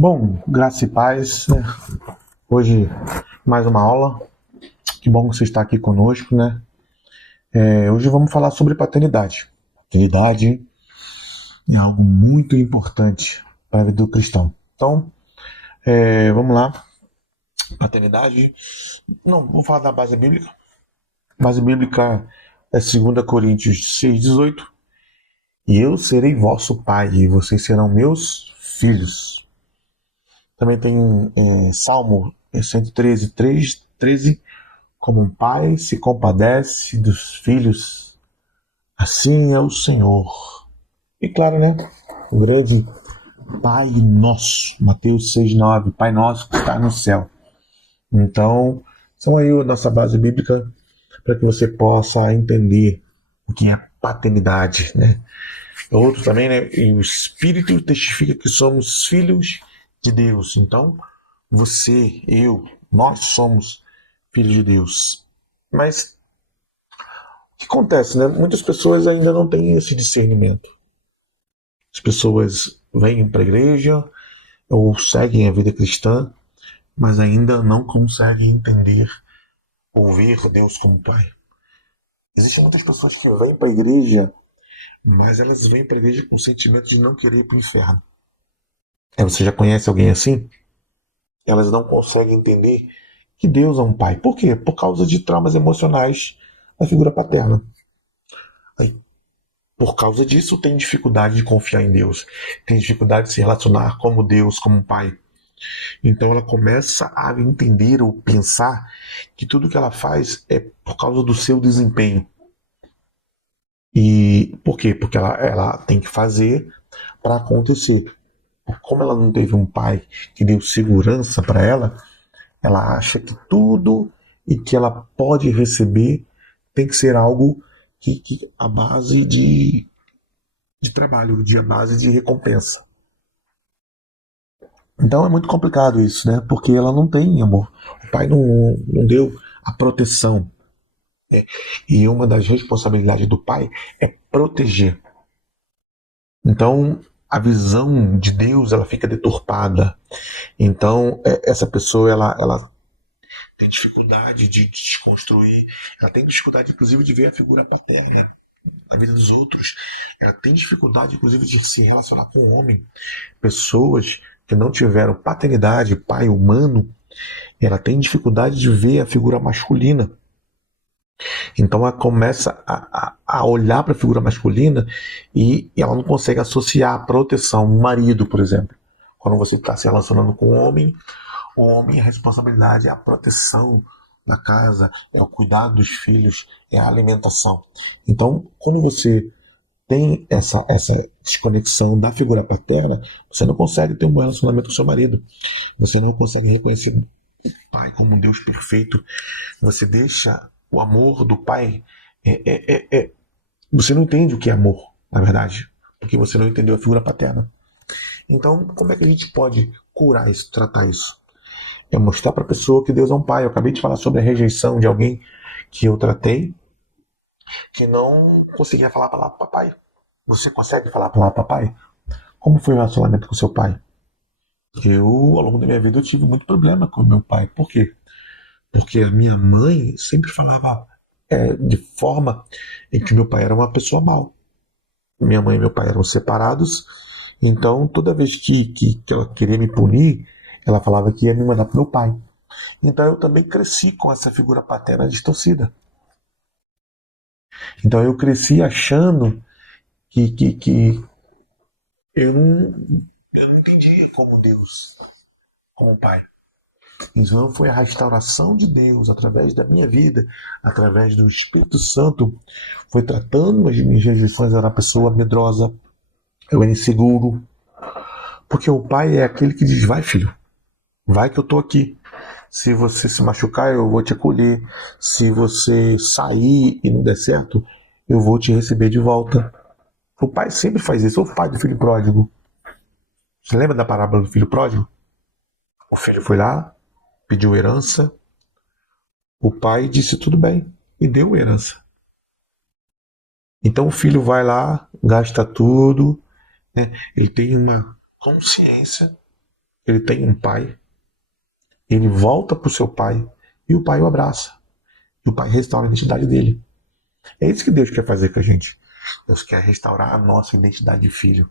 Bom, graça e paz, né? Hoje mais uma aula. Que bom que você está aqui conosco, né? Hoje vamos falar sobre paternidade. Paternidade é algo muito importante para a vida do cristão. Então, vamos lá. Paternidade. Não, vamos falar da base bíblica. A base bíblica é 2 Coríntios 6,18. E eu serei vosso pai, e vocês serão meus filhos. Também tem Salmo 113, 13. Como um pai se compadece dos filhos, assim é o Senhor. E claro, né? O grande Pai Nosso, Mateus 6,9, Pai Nosso que está no céu. Então, são aí a nossa base bíblica para que você possa entender o que é paternidade, né? Outro também, né? E o Espírito testifica que somos filhos de Deus. Então, você, eu, nós somos filhos de Deus. Mas o que acontece, né? Muitas pessoas ainda não têm esse discernimento. As pessoas vêm para a igreja ou seguem a vida cristã, mas ainda não conseguem entender ou ver Deus como Pai. Existem muitas pessoas que vêm para a igreja, mas elas vêm para a igreja com o sentimento de não querer ir para o inferno. Você já conhece alguém assim? Elas não conseguem entender que Deus é um pai. Por quê? Por causa de traumas emocionais da figura paterna. Aí, por causa disso, tem dificuldade de confiar em Deus, tem dificuldade de se relacionar como Deus, como um pai. Então ela começa a entender ou pensar que tudo que ela faz é por causa do seu desempenho. E por quê? Porque ela tem que fazer para acontecer. Como ela não teve um pai que deu segurança para ela acha que tudo e que ela pode receber tem que ser algo que a base de trabalho, a base de recompensa. Então é muito complicado isso, né? Porque ela não tem amor. O pai não deu a proteção. Né? E uma das responsabilidades do pai é proteger. Então a visão de Deus ela fica deturpada. Então essa pessoa ela tem dificuldade de desconstruir, ela tem dificuldade inclusive de ver a figura paterna na vida dos outros. Ela tem dificuldade inclusive de se relacionar com um homem. Pessoas que não tiveram paternidade, pai humano, ela tem dificuldade de ver a figura masculina. Então ela começa a olhar para a figura masculina e ela não consegue associar a proteção. Um marido, por exemplo. Quando você está se relacionando com um homem, o homem, a responsabilidade é a proteção da casa, é o cuidado dos filhos, é a alimentação. Então, quando você tem essa desconexão da figura paterna, você não consegue ter um bom relacionamento com seu marido. Você não consegue reconhecer o pai como um Deus perfeito. Você deixa o amor do pai. Você não entende o que é amor, na verdade, porque você não entendeu a figura paterna. Então, como é que a gente pode curar isso, tratar isso? É mostrar para a pessoa que Deus é um pai. Eu acabei de falar sobre a rejeição de alguém que eu tratei, que não conseguia falar a palavra papai. Você consegue falar a palavra papai? Como foi o relacionamento com seu pai? Eu, ao longo da minha vida, eu tive muito problema com o meu pai. Por quê? Porque a minha mãe sempre falava de forma em que meu pai era uma pessoa mal. Minha mãe e meu pai eram separados, então toda vez que ela queria me punir, ela falava que ia me mandar para meu pai. Então eu também cresci com essa figura paterna distorcida. Então eu cresci achando que eu não entendia como Deus, como Pai. Então foi a restauração de Deus através da minha vida, através do Espírito Santo, foi tratando as minhas rejeições. Eu era uma pessoa medrosa, eu era inseguro, porque o pai é aquele que diz: vai, filho, vai que eu tô aqui. Se você se machucar, eu vou te acolher. Se você sair e não der certo, eu vou te receber de volta. O pai sempre faz isso. O pai do filho pródigo. Você lembra da parábola do filho pródigo? O filho foi lá, pediu herança. O pai disse tudo bem e deu herança. Então o filho vai lá, gasta tudo, né? Ele tem uma consciência, ele tem um pai, ele volta para o seu pai e o pai o abraça. E o pai restaura a identidade dele. É isso que Deus quer fazer com a gente. Deus quer restaurar a nossa identidade de filho.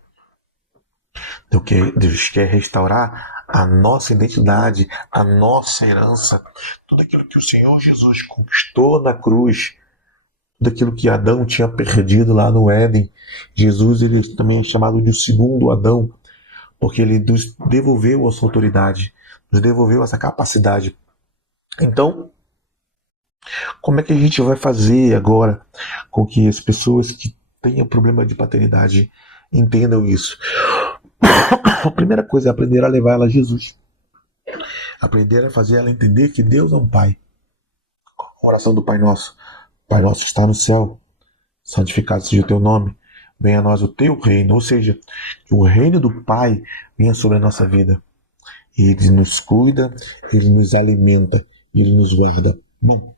Deus quer restaurar a nossa identidade, a nossa herança, tudo aquilo que o Senhor Jesus conquistou na cruz, tudo aquilo que Adão tinha perdido lá no Éden. Jesus, ele também é chamado de segundo Adão, porque ele nos devolveu essa autoridade, nos devolveu essa capacidade. Então, como é que a gente vai fazer agora com que as pessoas que tenham problema de paternidade entendam isso? A primeira coisa é aprender a levar ela a Jesus. Aprender a fazer ela entender que Deus é um Pai. A oração do Pai Nosso. Pai Nosso está no céu. Santificado seja o teu nome. Venha a nós o teu reino. Ou seja, que o reino do Pai venha sobre a nossa vida. Ele nos cuida, Ele nos alimenta, Ele nos guarda. Bom,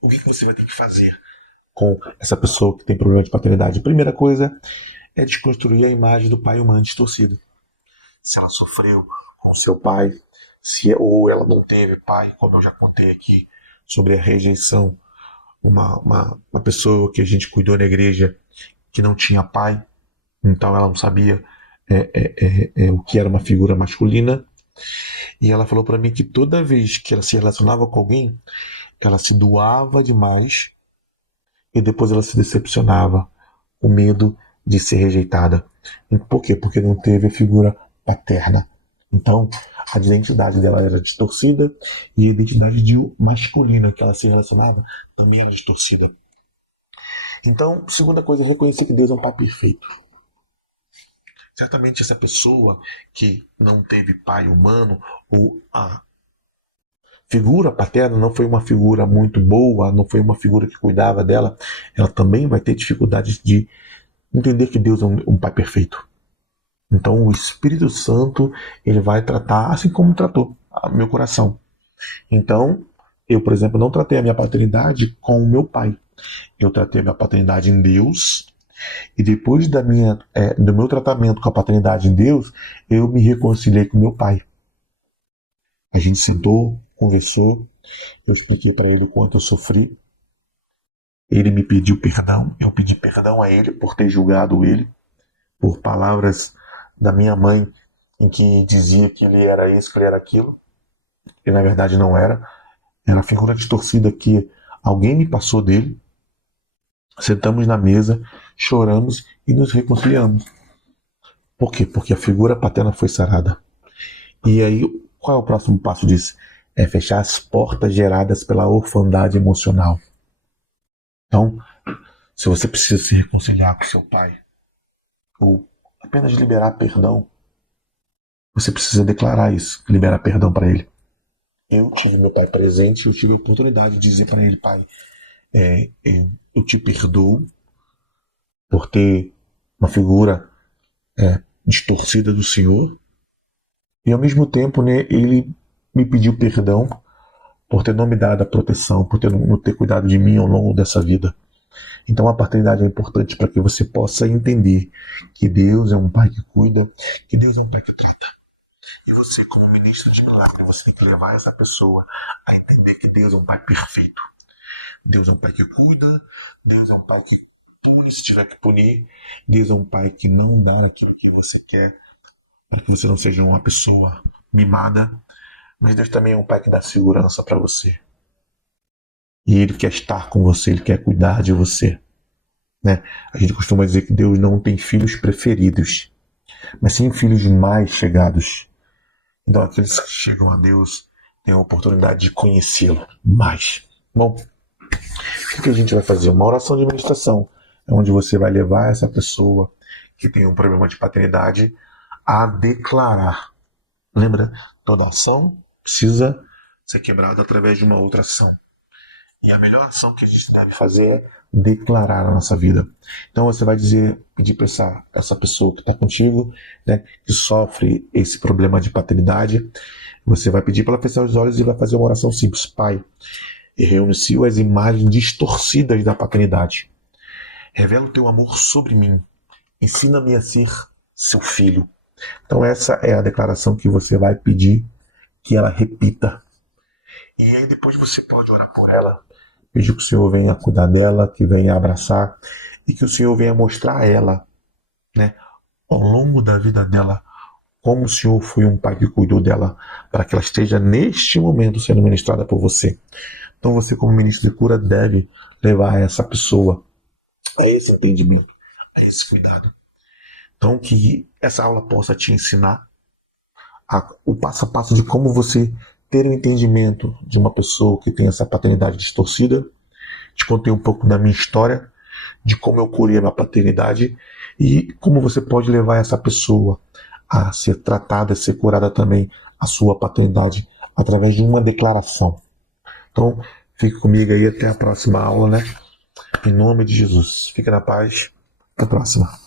o que você vai ter que fazer com essa pessoa que tem problema de paternidade? A primeira coisa é desconstruir a imagem do pai e mãe distorcida. Se ela sofreu com seu pai, ou ela não teve pai, como eu já contei aqui sobre a rejeição, uma pessoa que a gente cuidou na igreja que não tinha pai, então ela não sabia o que era uma figura masculina, e ela falou para mim que toda vez que ela se relacionava com alguém, ela se doava demais e depois ela se decepcionava com medo de ser rejeitada. Por quê? Porque não teve a figura paterna. Então, a identidade dela era distorcida e a identidade de masculina que ela se relacionava também era distorcida. Então, segunda coisa é reconhecer que Deus é um pai perfeito. Certamente essa pessoa que não teve pai humano ou a figura paterna não foi uma figura muito boa, não foi uma figura que cuidava dela, ela também vai ter dificuldades de entender que Deus é um pai perfeito. Então o Espírito Santo, ele vai tratar assim como tratou meu coração. Então, eu, por exemplo, não tratei a minha paternidade com o meu pai. Eu tratei a minha paternidade em Deus. E depois do meu tratamento com a paternidade em Deus, eu me reconciliei com meu pai. A gente sentou, conversou, eu expliquei para ele o quanto eu sofri. Ele me pediu perdão, eu pedi perdão a ele por ter julgado ele, por palavras da minha mãe em que dizia que ele era isso, que ele era aquilo. E na verdade não era. Era a figura distorcida que alguém me passou dele. Sentamos na mesa, choramos e nos reconciliamos. Por quê? Porque a figura paterna foi sarada. E aí, qual é o próximo passo disso? É fechar as portas geradas pela orfandade emocional. Então, se você precisa se reconciliar com seu pai, ou apenas liberar perdão, você precisa declarar isso, liberar perdão para ele. Eu tive meu pai presente, eu tive a oportunidade de dizer para ele: pai, eu te perdoo por ter uma figura distorcida do Senhor, e ao mesmo tempo, né, ele me pediu perdão por ter não me dado a proteção, por não ter cuidado de mim ao longo dessa vida. Então a paternidade é importante para que você possa entender que Deus é um pai que cuida, que Deus é um pai que trata. E você, como ministro de milagre, você tem que levar essa pessoa a entender que Deus é um pai perfeito. Deus é um pai que cuida, Deus é um pai que pune se tiver que punir, Deus é um pai que não dá aquilo que você quer, para que você não seja uma pessoa mimada, mas Deus também é um pai que dá segurança para você. E Ele quer estar com você, Ele quer cuidar de você. Né? A gente costuma dizer que Deus não tem filhos preferidos, mas sim filhos mais chegados. Então aqueles que chegam a Deus têm a oportunidade de conhecê-lo mais. Bom, o que a gente vai fazer? Uma oração de ministração, onde você vai levar essa pessoa que tem um problema de paternidade a declarar. Lembra? Toda ação precisa ser quebrada através de uma outra ação. E a melhor ação que a gente deve fazer é declarar a nossa vida. Então você vai pedir para essa pessoa que está contigo, né, que sofre esse problema de paternidade, você vai pedir para ela fechar os olhos e vai fazer uma oração simples. Pai, eu renuncio às imagens distorcidas da paternidade. Revela o teu amor sobre mim. Ensina-me a ser seu filho. Então essa é a declaração que você vai pedir que ela repita. E aí depois você pode orar por ela, pedir que o Senhor venha cuidar dela, que venha abraçar e que o Senhor venha mostrar a ela, né, ao longo da vida dela, como o Senhor foi um pai que cuidou dela, para que ela esteja neste momento sendo ministrada por você. Então você, como ministro de cura, deve levar essa pessoa a esse entendimento, a esse cuidado. Então que essa aula possa te ensinar o passo a passo de como você ter um entendimento de uma pessoa que tem essa paternidade distorcida. Te contei um pouco da minha história, de como eu curei a minha paternidade e como você pode levar essa pessoa a ser tratada, a ser curada também a sua paternidade através de uma declaração. Então, fique comigo aí até a próxima aula, né? Em nome de Jesus. Fique na paz. Até a próxima.